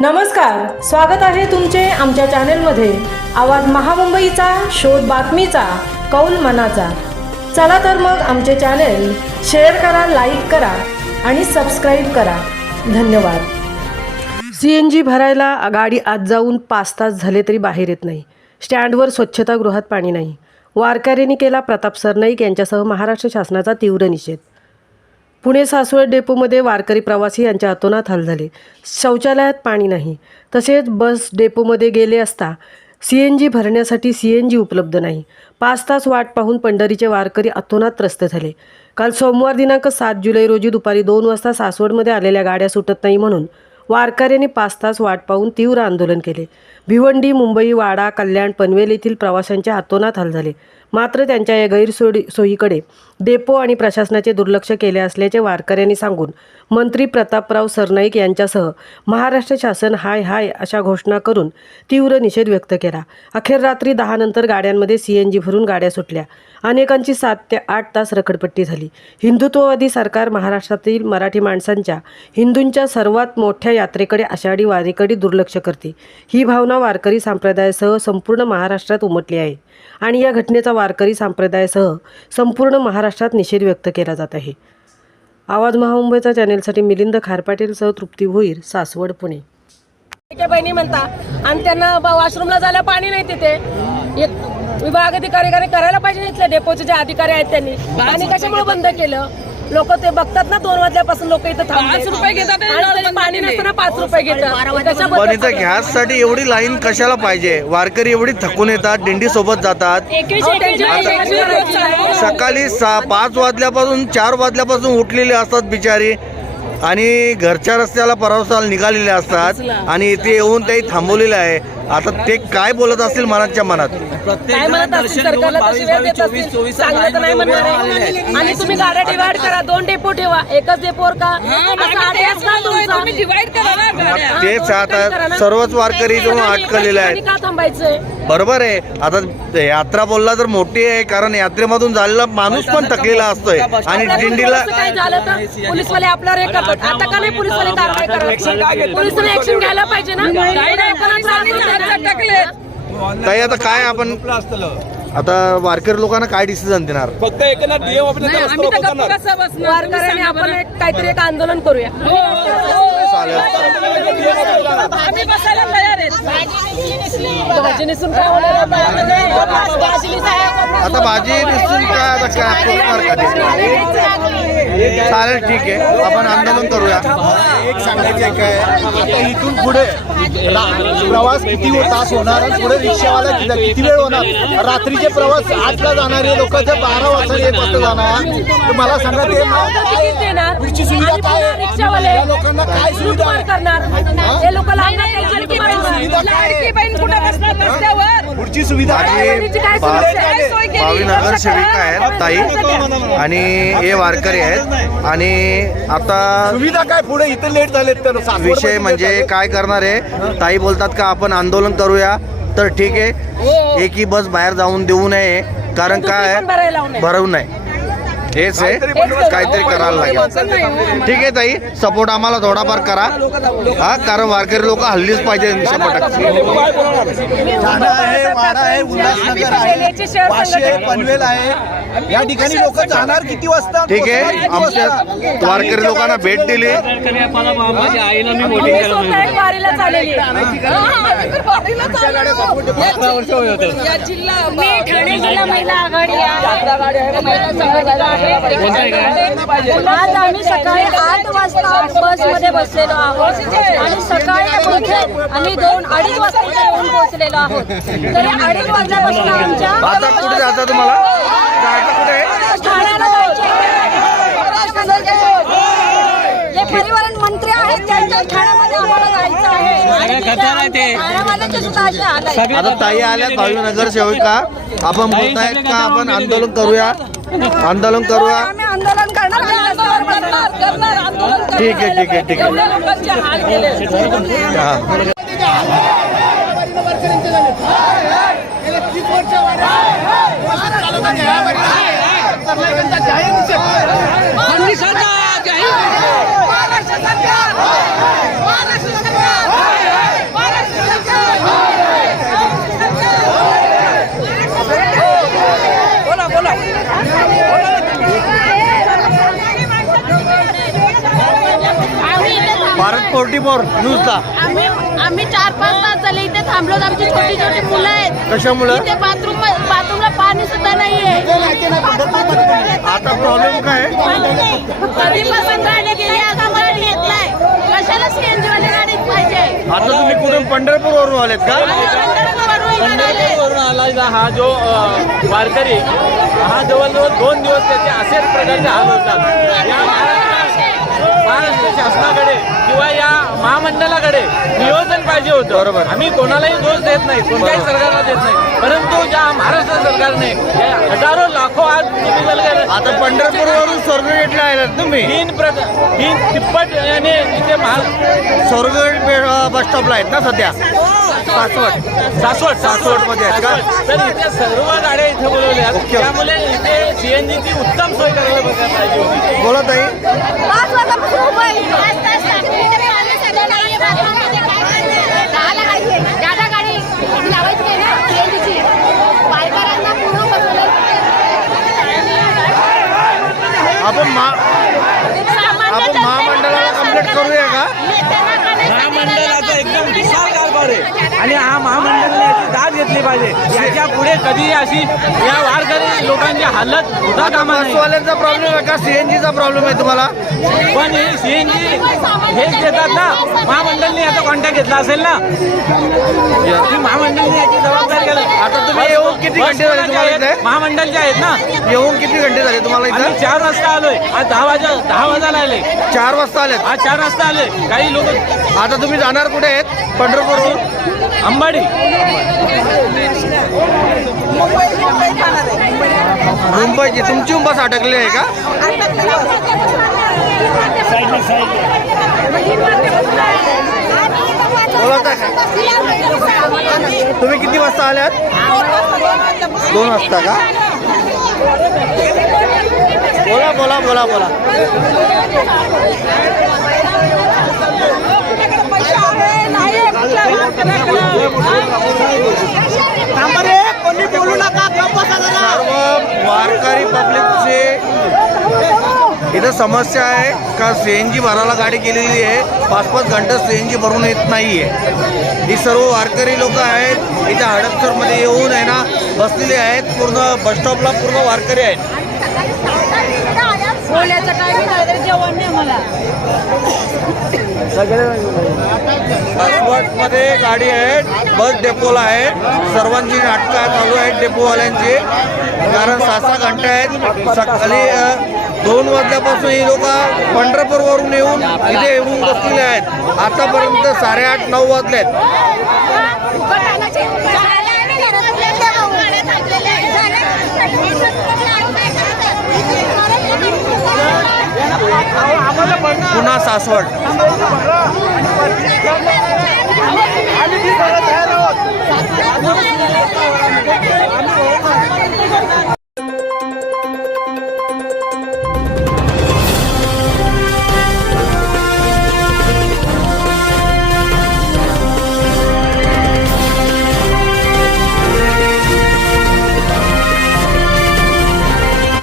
नमस्कार स्वागत आहे तुमचे आमच्या चॅनेलमध्ये. आवाज महामुंबईचा शोध बातमीचा कौल मनाचा. चला तर मग आमचे चॅनेल शेअर करा लाईक करा आणि सबस्क्राईब करा. धन्यवाद. सी एन जी भरायला गाडी आत जाऊन पाच तास झाले तरी बाहेर येत नाही. स्टँडवर स्वच्छतागृहात पाणी नाही. वारकऱ्यांनी केला प्रताप सरनाईक यांच्यासह महाराष्ट्र शासनाचा तीव्र निषेध. पुणे सासवड डेपोमध्ये वारकरी प्रवासी यांच्या अतोनात हाल झाले. शौचालयात पाणी नाही. तसेच बस डेपोमध्ये गेले असता सी एन जी भरण्यासाठी सी एन जी उपलब्ध नाही. पाच तास वाट पाहून पंढरीचे वारकरी अतोनात त्रस्त झाले. काल सोमवार दिनांक सात जुलै रोजी दुपारी दोन वाजता सासवडमध्ये आलेल्या गाड्या सुटत नाही म्हणून वारकऱ्यांनी पाच तास वाट पाहून तीव्र आंदोलन केले. भिवंडी मुंबई वाडा कल्याण पनवेल येथील प्रवाशांच्या हातोनात हाल झाले. मात्र त्यांच्या या गैरसोयी सोयीकडे डेपो आणि प्रशासनाचे दुर्लक्ष केले असल्याचे वारकऱ्यांनी सांगून मंत्री प्रतापराव सरनाईक यांच्यासह महाराष्ट्र शासन हाय हाय अशा घोषणा करून तीव्र निषेध व्यक्त केला. अखेर रात्री दहा नंतर गाड्यांमध्ये सी एन जी भरून गाड्या सुटल्या. अनेकांची सात ते आठ तास रखडपट्टी झाली. हिंदुत्ववादी सरकार महाराष्ट्रातील मराठी माणसांच्या हिंदूंच्या सर्वात मोठ्या यात्रेकडे आषाढी वारीकडे दुर्लक्ष करते. ही भावना वारकरी संप्रदायासह संपूर्ण महाराष्ट्रात उमटली आहे. आणि या घटनेचा वारकरी संप्रदायासह संपूर्ण महाराष्ट्रात निषेध व्यक्त केला जात आहे. आवाज महामुंबईचा चॅनेलसाठी मिलिंद खारपाटीलसह तृप्ती भोईर सासवड पुणे. बहिणी म्हणता आणि त्यांना ब- वॉशरूमला जायला पाणी नाही तिथे. एक विभाग अधिकारी करायला पाहिजे इथले डेपोचे जे अधिकारी आहेत त्यांनी. पाणी कशामुळे बंद केलं? लोक ते बघतात ना दोन वाजल्यापासून लोक इथं रुपये घेतात पाणी नसताना पाच रुपये घेतात. इथं गॅससाठी एवढी लाईन कशाला पाहिजे? वारकरी एवढी थकून येतात दिंडी सोबत जातात करायची? सकाळी पाच वाजल्यापासून चार वाजल्यापासून उठलेले असतात बिचारी. आणि घरच्या रस्त्याला परवासाला निघालेले असतात आणि इथे येऊन ते थांबवलेले आहे. आता ते काय बोलत असतील मनाच्या मनात? काय म्हणत असतील सरकारला तशी वेळ देत असतील? चांगलं तर नाही म्हणणार. आहे. आणि तुम्ही गाड्या डिवाइड करा दोन डेपो ठेवा. एकच डेपोवर का? असा आदेश का तुमचा? तेच आता सर्वच वारकरी इथून अटकलेले आहेत. का थांबायचंय? बरोबर आहे आता यात्रा बोलला तर मोठी आहे कारण यात्रेमधून झालेला माणूस पण थकलेला असतोय आणि दिंडीला काय झालं तर पोलीसवाले आपल्यावर हे करतात आता का नाही पोलीसवाले कारवाई करत पोलिसांनी ऍक्शन घ्यायला पाहिजे ना काही नाही कोणाला त्रास होत नाही. ताई आता काय आपण आता वारकरी लोकांना काय डिसिजन देणार? फक्त एकला डीएम ऑफिसला नाही, आम्ही तर गप्प कसं बसणार? वारकऱ्यांनी आपण एक काहीतरी एक आंदोलन करूया. आम्ही बसायला तयार आहेत. भाजी निसून काय होणार आहे? भाजी निसून- आता भाजी दिसून काय आता काय करणार का ते? चालेल ठीक आहे. आपण आंदोलन करूया. एक सांगायचं काय आता इथून पुढे रा- प्रवास किती तास होणार आणि पुढे रिक्षावाला किती किती वेळ होणार? रात्रीचे प्रवास आठला जाणारे लोक जर बारा वाजता एक वाजता जाणार तर मला सांगा ते तिकीट देणार पुढची सुविधा आणि काय पुन्हा आहे? रिक्षावाले या लोकांना काय सुविधा लूटमार आहे? करणार हे लोक सुविधा काय आहे? बहीण कुठे बसणार रस्त्यावर पुढची सुविधा काय? सोय केली. भावी नगरसेविका आहेत ताई आणि हे वारकरी आहेत आणि आता सुविधा काय पुढे इथे लेट झालेत तर विषय म्हणजे. काय करणार आहे ताई बोलतात का आपण आंदोलन करूया तर ठीक आहे. एकही बस बाहेर जाऊन देऊ नये. कारण काय. भरवू नये. हेच आहे. काहीतरी करायला लागेल. ठीक आहे ताई सपोर्ट आम्हाला थोडाफार करा. हा कारण वारकरी लोक हल्लीच पाहिजे शंभर टक्के संघटना. पनवेल आहे. या ठिकाणी लोक जाणार किती वाजता? ठीक आहे आमच्या? वारकरी लोकांना भेट दिली. मी स्वतः एक वारीला चाललेली आहे. वारीला चाललेलो. या जिल्हा मी ठाणे जिल्हा महिला आघाडी आज आम्ही सकाळी आठ वाजता बसमध्ये बसलेलो आहोत. आणि सकाळी पोहोचले आम्ही दोन अडीच वाजता येऊन पोहोचलेलो आहोत. तरी अडीच वाजल्यापासून आमच्या कुठे जाता तुम्हाला? ठाण्याला जायचे जे परिवहन आता ताई आल्यात भावी नगरसेविका. आपण बोलतायत का आपण आंदोलन करूया? आंदोलन करूया? आम्ही आंदोलन करणार आम्ही रस्त्यावर बसणार. करणार आंदोलन करणार. ठीक आहे ठीक आहे. ठीक आहे हा. भारत फोर्टी फोर न्यूजला. आम्ही आम्ही चार पाच तास झाले इथे थांबलो आमची छोटी छोटी मुलं आहेत. कशामुळं? इथे बाथरूम बाथरूमला पाणी सुद्धा नाहीये. आता प्रॉब्लेम काय? आहे? कधीपासून गाडी गेली? अजून गाडी येत नाही कशाला सीएनजी वाली गाडी पाहिजे? आता तुम्ही कुठून पंढरपूर वरून आलेत का? पंढरपूरवरून आला. हा जो अ, वारकरी हा जवळजवळ दोन दिवस त्याचे असेच प्रकारचे हाल होतात. या महाराष्ट्र महाराष्ट्र शासनाकडे किंवा या महामंडळाकडे नियोजन पाहिजे होतं. बरोबर. आम्ही कोणालाही दोष देत नाही कोणत्याही सरकारला देत नाही. परंतु ज्या महाराष्ट्र सरकारने हे हजारो लाखो आज आता पंढरपूर वरून स्वर्गगेटला आलात तुम्ही. तीन प्रक तीन तिप्पट याने इथे महा स्वर्गगेट बस स्टॉपला आहेत ना सध्या? सासवड. सासवड सासवडमध्ये आहेत का? तर इथे सर्व गाड्या इथे बोलवल्या. आहेत. त्यामुळे इथे सीएनजीची उत्तम सोय करायला बघायला पाहिजे होती. बोला ताई. पाच वाजतापासून उभं आहे. आपण मा आपण महामंडळाला कंप्लेंट करूया का? महामंडळाचा एकदम विशाल कारभार आहे. आणि हा दाद घेतली पाहिजे. याच्यापुढे कधीही अशी या वारकरी लोकांची हालत होता कामा नाही बसवाल्यांचा प्रॉब्लेम आहे का? सीएनजीचा प्रॉब्लेम आहे तुम्हाला? पण हे सीएनजी हेच देतात ना. महामंडळाने याचा कॉन्टॅक्ट घेतला असेल ना. ती महामंडळाने याची जबाबदारी घ्यायला आता तुम्ही येऊन किती घंटे झाले तुम्हाला? इथे? महामंडळचे आहेत ना. येऊन किती घंटे झाले तुम्हाला आम्ही इथं चार वाजता आलोय. आज दहा वाजा दहा वाजायला आले. चार वाजता आलेत? आज चार वाजता आले. काही लोक आता तुम्ही जाणार कुठे आहेत? पंढरपूरवरून? अंबाडी. मुंबईची. तुमची बस अटकली आहे का? तुम्ही आल्यात? दोन वाजता का? बोला बोला बोला बोला. इथं समस्या आहे का सी एन जी भरायला गाडी केलेली आहे? पाच पाच घंटे सी एन जी भरून येत नाही आहे ही सर्व वारकरी लोक आहेत. इथं हडपसरमध्ये येऊन आहे ना बसलेले आहेत. पूर्ण बसस्टॉपला पूर्ण वारकरी आहेत. बोलायचं काय नाही तरी जेवण नाही मला सासवडमध्ये गाडी आहे. बस डेपोला आहे. सर्वांची नाटकं चालू आहेत डेपोवाल्यांची कारण सहा सहा घंटे आहेत. सकाळी दोन वाजल्यापासून ही लोक पंढरपूरवरून येऊन इथे येऊन बसलेले आहेत. आतापर्यंत साडेआठ नऊ वाजले आहेत पुन्हा सासवड. आम्ही